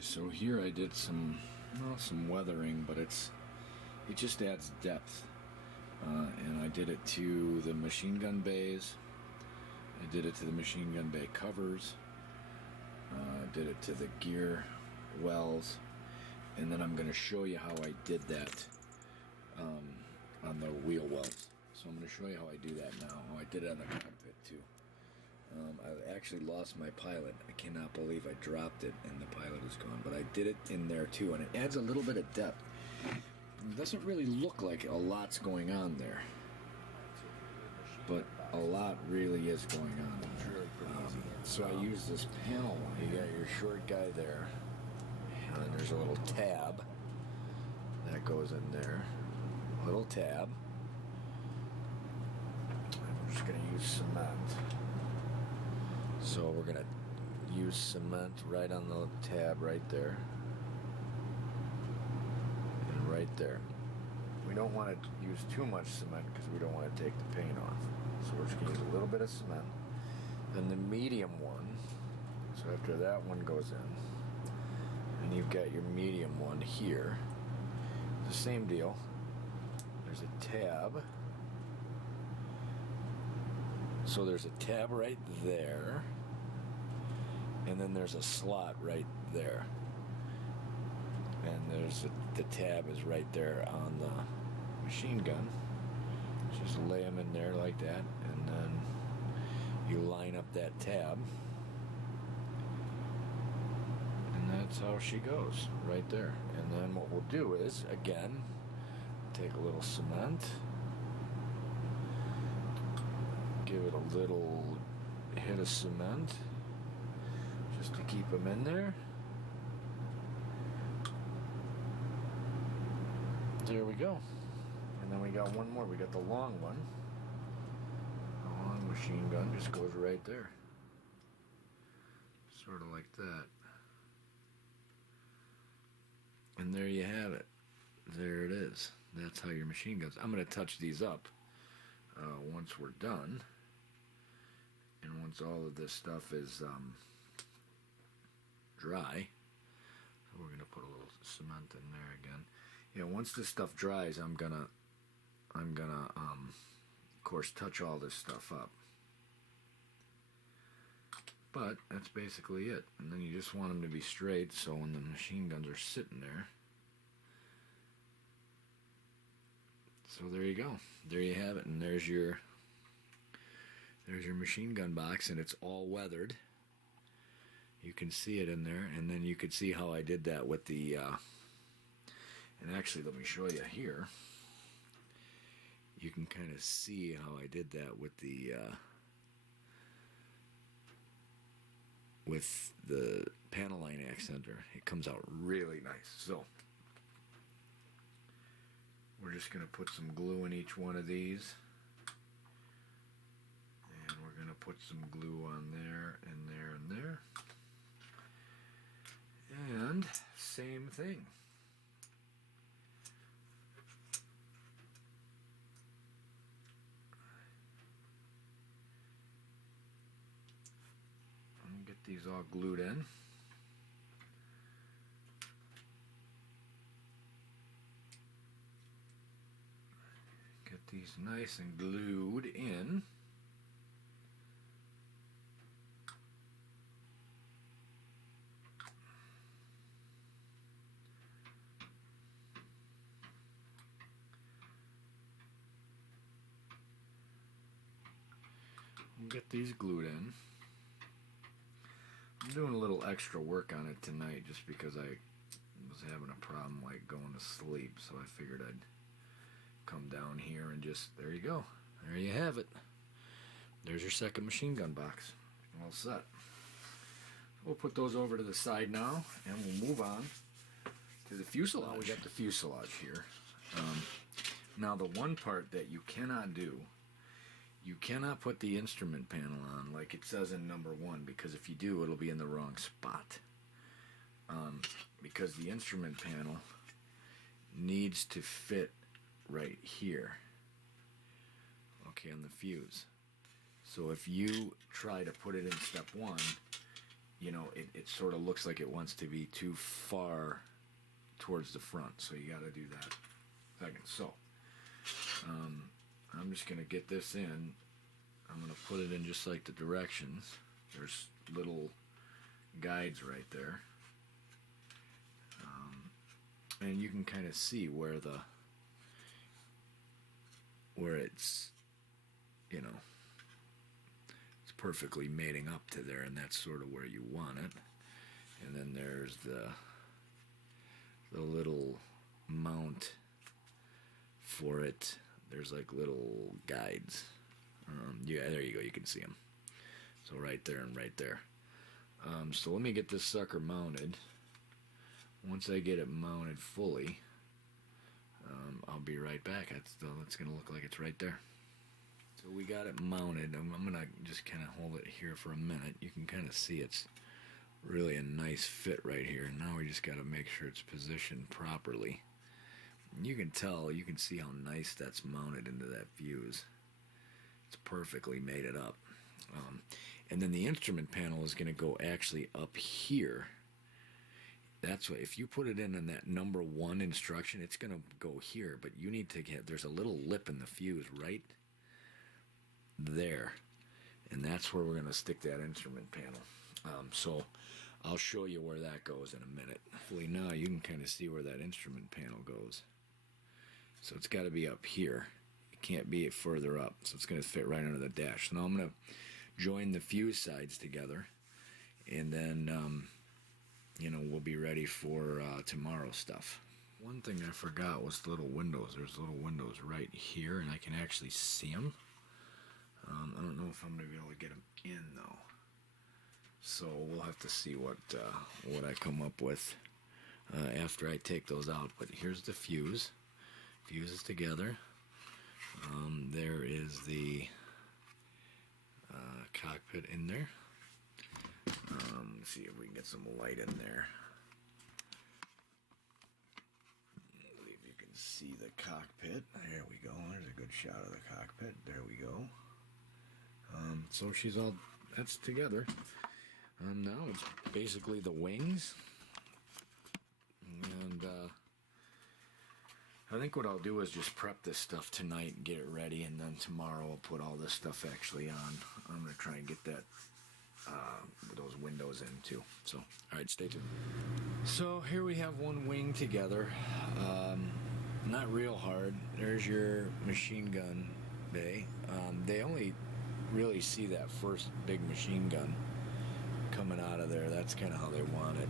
Okay, so here I did some weathering, but it just adds depth. And I did it to the machine gun bays. I did it to the machine gun bay covers. I did it to the gear wells, and then I'm going to show you how I did that on the wheel wells. So I'm going to show you how I do that now. How I did it on the cockpit too. I actually lost my pilot. I cannot believe I dropped it and the pilot is gone. But I did it in there too, and it adds a little bit of depth. It doesn't really look like a lot's going on there, but a lot really is going on in there. So I use this panel line. You got your short guy there, and then there's a little tab that goes in there. Little tab. I'm just going to use cement. So we're going to use cement right on the tab right there. And right there. We don't want to use too much cement because we don't want to take the paint off. So we're just going to use a little bit of cement. Then the medium one. So after that one goes in, and you've got your medium one here. The same deal. There's a tab. So there's a tab right there, and then there's a slot right there, and the tab is right there on the machine gun. Just lay them in there like that, and then you line up that tab, and that's how she goes right there. And then what we'll do is, again, take a little cement, give it a little hit of cement just to keep them in there. There we go. And then we got one more. We got the long one. The long machine gun just goes right there. Sort of like that. And there you have it. There it is. That's how your machine guns. I'm going to touch these up once we're done. And once all of this stuff is dry. So we're going to put a little cement in there again. Yeah, once this stuff dries, I'm gonna of course touch all this stuff up. But that's basically it. And then you just want them to be straight, so when the machine guns are sitting there. So there you go. There you have it, and there's your machine gun box, and it's all weathered. You can see it in there, and then you could see how I did that with the and actually, let me show you here. You can kind of see how I did that with the panel line accenter. It comes out really nice. So we're just going to put some glue in each one of these, and we're going to put some glue on there and there and there, and same thing. Get these all glued in. Get these nice and glued in. We'll get these glued in. I'm doing a little extra work on it tonight just because I was having a problem like going to sleep, so I figured I'd come down here and just, there you go. There you have it. There's your second machine gun box. All set. We'll put those over to the side now, and we'll move on to the fuselage. We got the fuselage here. Now the one part that you cannot do, you cannot put the instrument panel on like it says in number 1, because if you do, it'll be in the wrong spot. Because the instrument panel needs to fit right here, okay, on the fuse. So if you try to put it in step 1, you know, it sort of looks like it wants to be too far towards the front. So you got to do that. Second. So I'm just going to get this in. I'm going to put it in just like the directions. There's little guides right there. And you can kind of see where it's, you know, it's perfectly mating up to there, and that's sort of where you want it. And then there's the little mount for it. There's like little guides. Yeah, there you go. You can see them. So right there and right there. So let me get this sucker mounted. Once I get it mounted fully, I'll be right back. It's going to look like it's right there. So we got it mounted. I'm going to just kind of hold it here for a minute. You can kind of see it's really a nice fit right here. Now we just got to make sure it's positioned properly. You can tell, you can see how nice that's mounted into that fuse. It's perfectly mated up. And then the instrument panel is going to go actually up here. That's what, if you put it in that number 1 instruction, it's going to go here, but you need to get, there's a little lip in the fuse right there, and that's where we're going to stick that instrument panel. So I'll show you where that goes in a minute. Hopefully now you can kind of see where that instrument panel goes. So it's got to be up here. It can't be further up, so it's going to fit right under the dash. So now I'm going to join the fuse sides together, and then you know, we'll be ready for tomorrow's stuff. One thing I forgot was the little windows. There's little windows right here, and I can actually see them. I don't know if I'm going to be able to get them in, though. So we'll have to see what I come up with after I take those out. But here's the fuse. Fuse is together. There is the cockpit in there. Let's see if we can get some light in there. I believe you can see the cockpit. There we go. There's a good shot of the cockpit. There we go. So she's all, that's together. Now it's basically the wings. And I think what I'll do is just prep this stuff tonight and get it ready, and then tomorrow I'll put all this stuff actually on. I'm going to try and get that those windows in too. So, all right, stay tuned. So here we have one wing together. Not real hard. There's your machine gun bay. They only really see that first big machine gun coming out of there. That's kind of how they want it.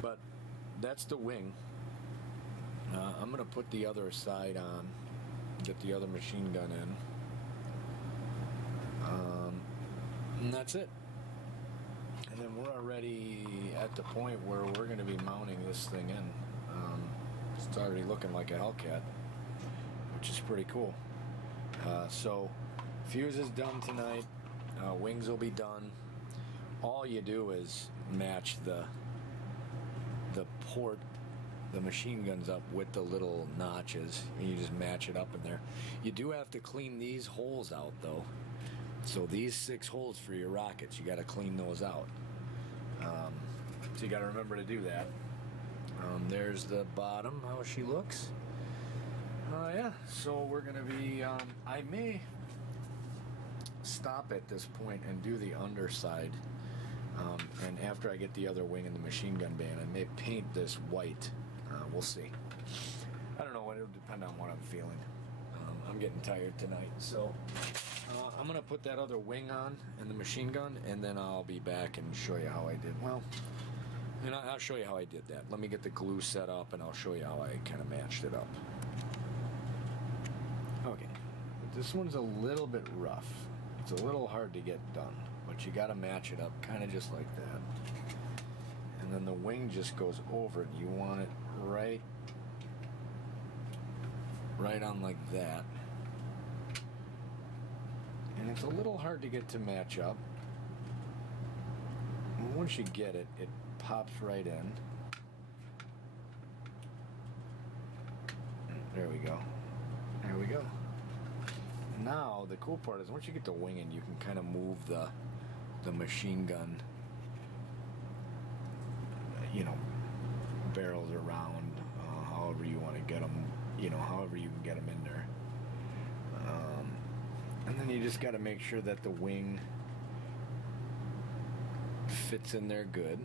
But that's the wing. I'm going to put the other side on, get the other machine gun in. And that's it. And then we're already at the point where we're going to be mounting this thing in. It's already looking like a Hellcat, which is pretty cool. So fuse is done tonight. Wings will be done. All you do is match the port, the machine guns up with the little notches, and you just match it up in there. You do have to clean these holes out though. So these 6 holes for your rockets, you got to clean those out. So you got to remember to do that. There's the bottom, how she looks. Yeah, so we're going to be, I may stop at this point and do the underside. And after I get the other wing in the machine gun bay, I may paint this white. We'll see. I don't know, it'll depend on what I'm feeling. I'm getting tired tonight, so I'm going to put that other wing on and the machine gun, and then I'll be back and show you how I did. Well, and I'll show you how I did that. Let me get the glue set up, and I'll show you how I kind of matched it up. Okay, this one's a little bit rough. It's a little hard to get done, but you got to match it up kind of just like that. And then the wing just goes over it. You want it right on like that. And it's a little hard to get to match up. And once you get it, it pops right in. There we go. There we go. Now, the cool part is once you get the wing in, you can kind of move the the machine gun, you know, barrels around, however you want to get them, you know, however you can get them in there. And then you just got to make sure that the wing fits in there good.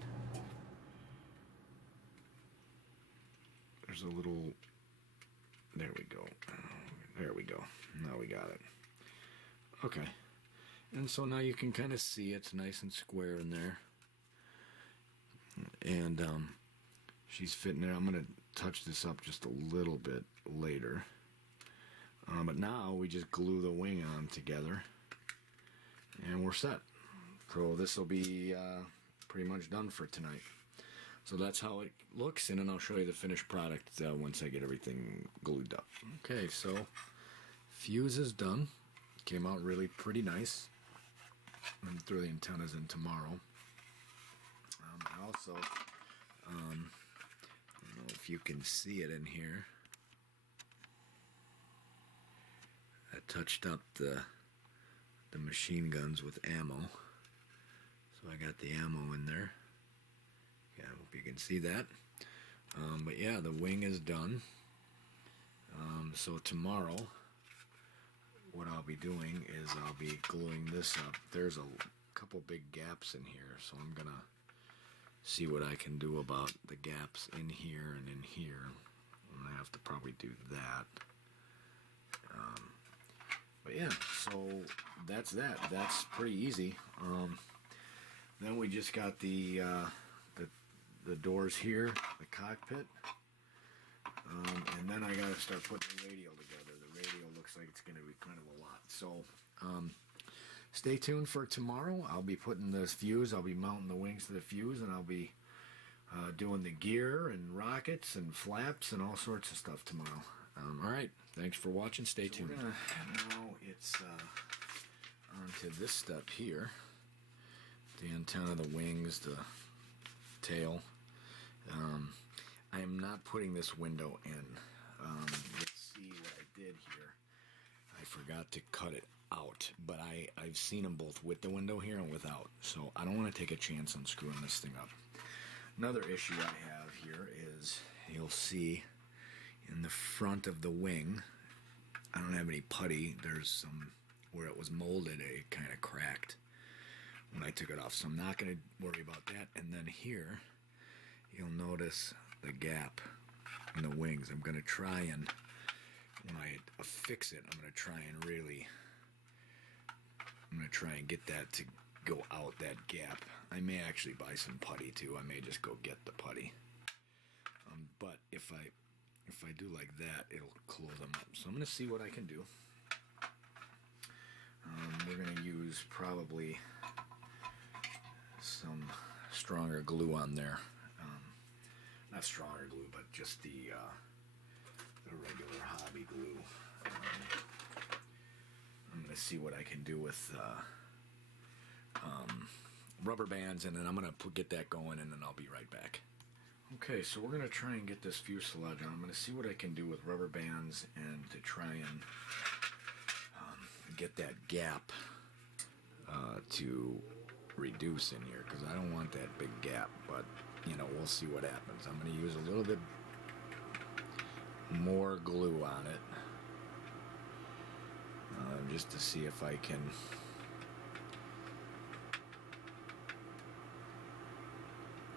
There's a little, there we go. There we go. Now we got it. Okay. And so now you can kind of see it's nice and square in there. And she's fitting there. I'm going to touch this up just a little bit later. But now we just glue the wing on together. And we're set. So this will be pretty much done for tonight. So that's how it looks, and then I'll show you the finished product once I get everything glued up. Okay, so fuse is done. Came out really pretty nice. I'm going to throw the antennas in tomorrow. Also, I don't know if you can see it in here. I touched up the machine guns with ammo. So I got the ammo in there. Yeah, I hope you can see that. But yeah, the wing is done. So tomorrow, what I'll be doing is I'll be gluing this up. There's a couple big gaps in here, so I'm gonna see what I can do about the gaps in here and in here. I'm gonna have to probably do that. But yeah, so that's that. That's pretty easy. Then we just got the doors here, the cockpit, and then I gotta start putting the radio together. The radio looks like it's gonna be kind of a lot. So stay tuned for tomorrow. I'll be putting the fuse. I'll be mounting the wings to the fuse, and I'll be doing the gear and rockets and flaps and all sorts of stuff tomorrow. All right, thanks for watching. Stay tuned. Now it's onto this step here. The antenna, the wings, the tail. I am not putting this window in. Let's see what I did here. I forgot to cut it out, but I've seen them both with the window here and without, so I don't want to take a chance on screwing this thing up. Another issue I have here is, you'll see in the front of the wing, I don't have any putty. There's some, where it was molded, it kind of cracked when I took it off, so I'm not going to worry about that. And then here, you'll notice the gap in the wings. I'm going to try and, when I affix it, I'm going to try and get that to go out, that gap. I may actually buy some putty too. I may just go get the putty. But if I do like that, it'll close them up. So I'm going to see what I can do. We're going to use probably some stronger glue on there. Not stronger glue, but just the regular hobby glue. I'm going to see what I can do with rubber bands, and then I'm going to get that going, and then I'll be right back. Okay, so we're going to try and get this fuselage on. I'm going to see what I can do with rubber bands and to try and get that gap to reduce in here, because I don't want that big gap, but you know, we'll see what happens. I'm going to use a little bit more glue on it just to see if I can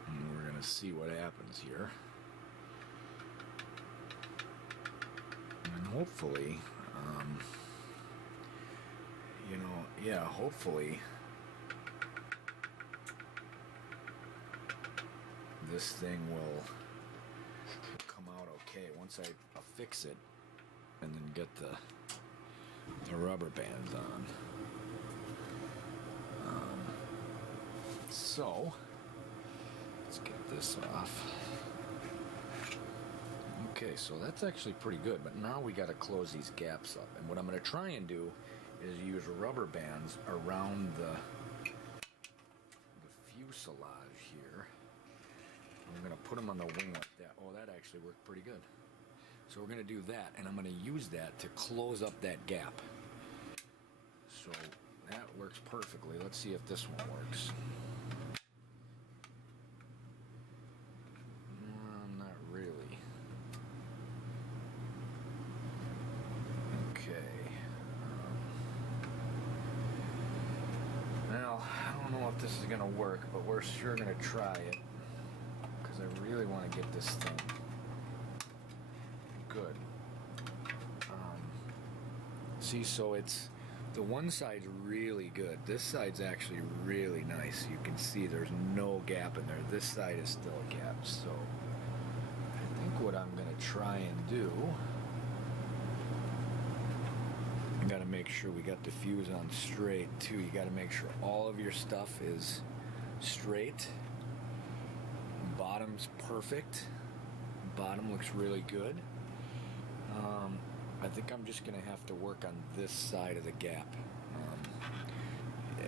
and we're going to see what happens here, and hopefully you know, yeah, hopefully this thing will come out okay once I affix it and then get the rubber bands on. So let's get this off. Okay, so that's actually pretty good, but now we got to close these gaps up, and what I'm going to try and do is use rubber bands around the fuselage here. I'm going to put them on the wing like that. Oh, that actually worked pretty good. So we're going to do that, and I'm going to use that to close up that gap. So That works perfectly. Let's see if this one works. Not really. Okay. Well, I don't know if this is going to work, but we're sure going to try it. Because I really want to get this thing good. See, so it's the one side's really good. This side's actually really nice. You can see there's no gap in there. This side is still a gap. So I think what I'm going to try and do, I got to make sure we got the fuse on straight too. You got to make sure all of your stuff is straight. Bottom's perfect. Bottom looks really good. I think I'm just going to have to work on this side of the gap.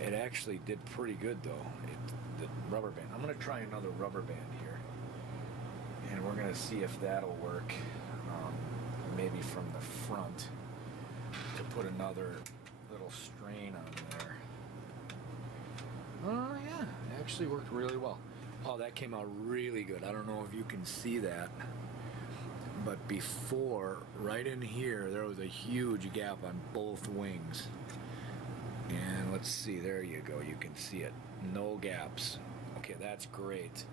It actually did pretty good though. The rubber band. I'm going to try another rubber band here. And we're going to see if that'll work. Maybe from the front to put another little strain on there. Oh yeah, it actually worked really well. Oh, that came out really good. I don't know if you can see that. But before, right in here, there was a huge gap on both wings. And let's see, there you go, you can see it. No gaps. Okay, that's great.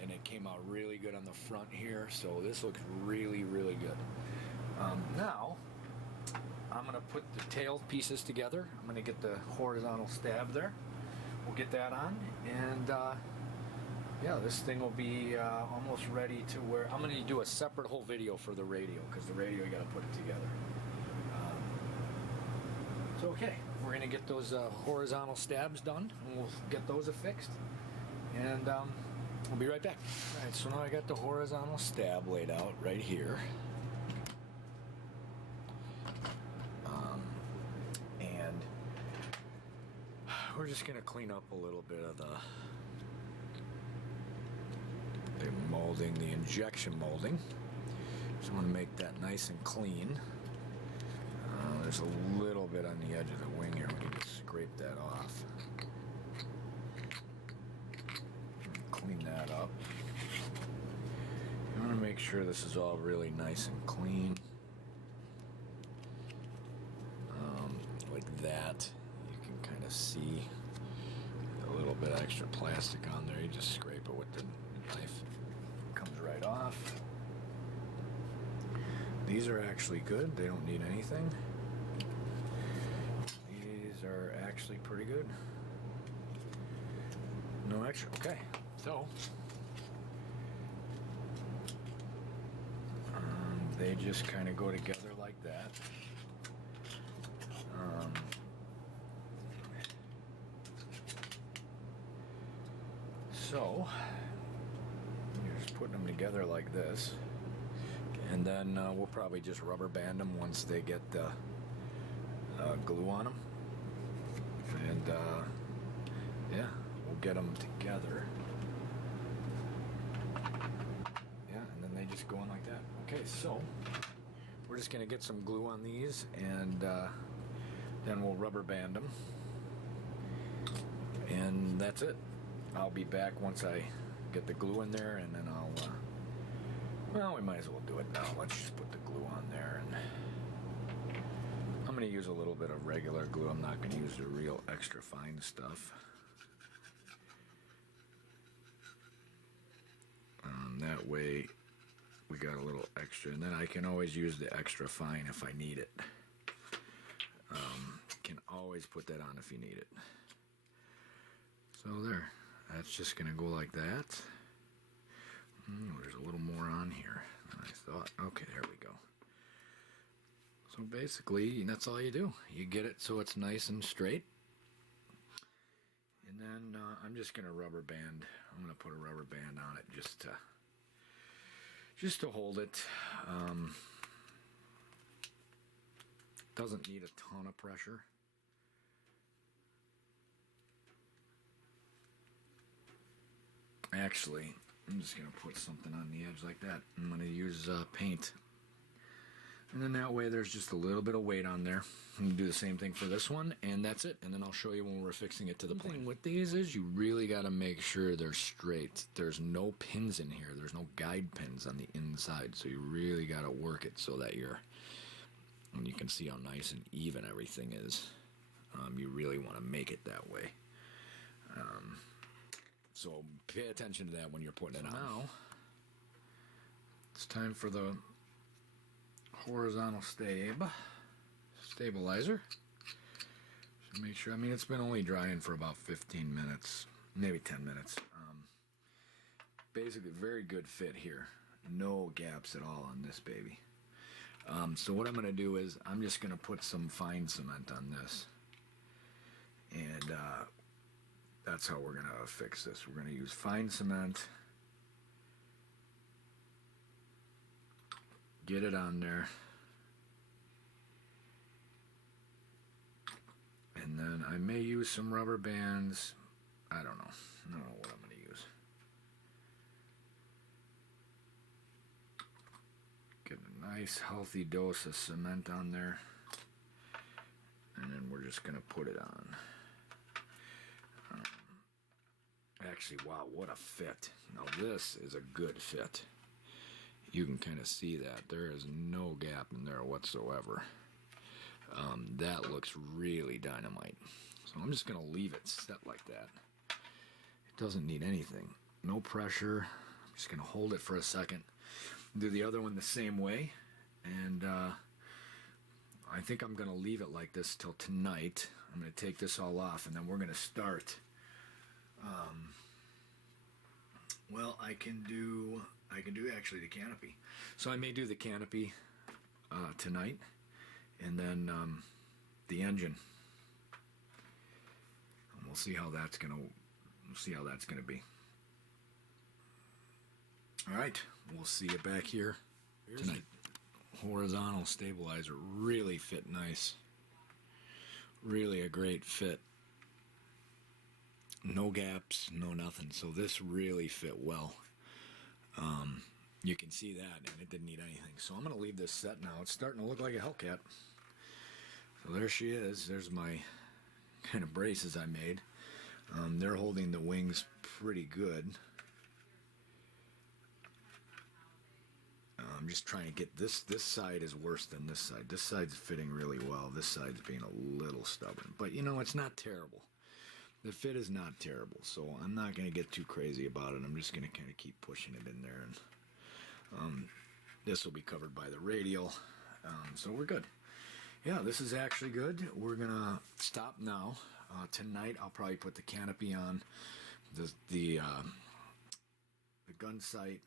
And it came out really good on the front here, so this looks really, really good. Now, I'm gonna put the tail pieces together. I'm gonna get the horizontal stab there. We'll get that on, and yeah, this thing will be almost ready to where I'm going to do a separate whole video for the radio, because the radio you got to put it together. So okay, we're going to get those horizontal stabs done, and we'll get those affixed, and we'll be right back. All right, so now I got the horizontal stab laid out right here, and we're just going to clean up a little bit of the molding, the injection molding. Just want to make that nice and clean. There's a little bit on the edge of the wing here. We can just scrape that off. Clean that up. You want to make sure this is all really nice and clean. Like that. You can kind of see a little bit of extra plastic on there. You just scrape it with the knife. Comes right off. These are actually good. They don't need anything. These are actually pretty good. No extra. Okay, so they just kind of go together like that. So you're just putting them together like this, and then we'll probably just rubber band them once they get the glue on them, and yeah, we'll get them together. Yeah, and then they just go in like that. Okay, so we're just gonna get some glue on these, and then we'll rubber band them, and that's it. I'll be back once I get the glue in there, and then I'll well, we might as well do it now. Let's just put the glue on there, and I'm going to use a little bit of regular glue. I'm not going to use the real extra fine stuff. That way we got a little extra, and then I can always use the extra fine if I need it. Can always put that on if you need it. So there, that's just going to go like that. There's a little more on here than I thought. Okay, there we go. So basically, that's all you do. You get it so it's nice and straight. And then I'm just going to rubber band. I'm going to put a rubber band on it just to hold it. Doesn't need a ton of pressure. Actually, I'm just going to put something on the edge like that. I'm going to use paint. And then that way there's just a little bit of weight on there. I'm going to do the same thing for this one, and that's it. And then I'll show you when we're fixing it to the plane. The thing with these is you really got to make sure they're straight. There's no pins in here. There's no guide pins on the inside. So you really got to work it so that and you can see how nice and even everything is. You really want to make it that way. So pay attention to that when you're putting it on. Now, it's time for the horizontal stabilizer. Just make sure, I mean, it's been only drying for about 15 minutes, maybe 10 minutes. Basically, very good fit here. No gaps at all on this baby. So what I'm going to do is I'm just going to put some fine cement on this. And that's how we're going to fix this. We're going to use fine cement. Get it on there. And then I may use some rubber bands. I don't know. I don't know what I'm going to use. Get a nice healthy dose of cement on there. And then we're just going to put it on. Actually, wow, what a fit. Now this is a good fit. You can kind of see that. There is no gap in there whatsoever. That looks really dynamite. So I'm just going to leave it set like that. It doesn't need anything. No pressure. I'm just going to hold it for a second. Do the other one the same way. And I think I'm going to leave it like this till tonight. I'm going to take this all off, and then we're going to start. Well, I can do actually the canopy. So I may do the canopy tonight, and then the engine. And we'll see how that's gonna be. All right, we'll see you back here tonight. Horizontal stabilizer really fit nice. Really a great fit. No gaps, no nothing. So this really fit well. You can see that, and it didn't need anything. So I'm going to leave this set now. It's starting to look like a Hellcat. So there she is. There's my kind of braces I made. They're holding the wings pretty good. I'm just trying to get this side is worse than this side. This side's fitting really well. This side's being a little stubborn. But, you know, it's not terrible. The fit is not terrible, so I'm not going to get too crazy about it. I'm just going to kind of keep pushing it in there. And this will be covered by the radial, so we're good. Yeah, this is actually good. We're going to stop now. Tonight I'll probably put the canopy on, the gun sight,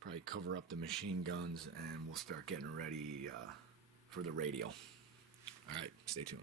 probably cover up the machine guns, and we'll start getting ready for the radial. All right, stay tuned.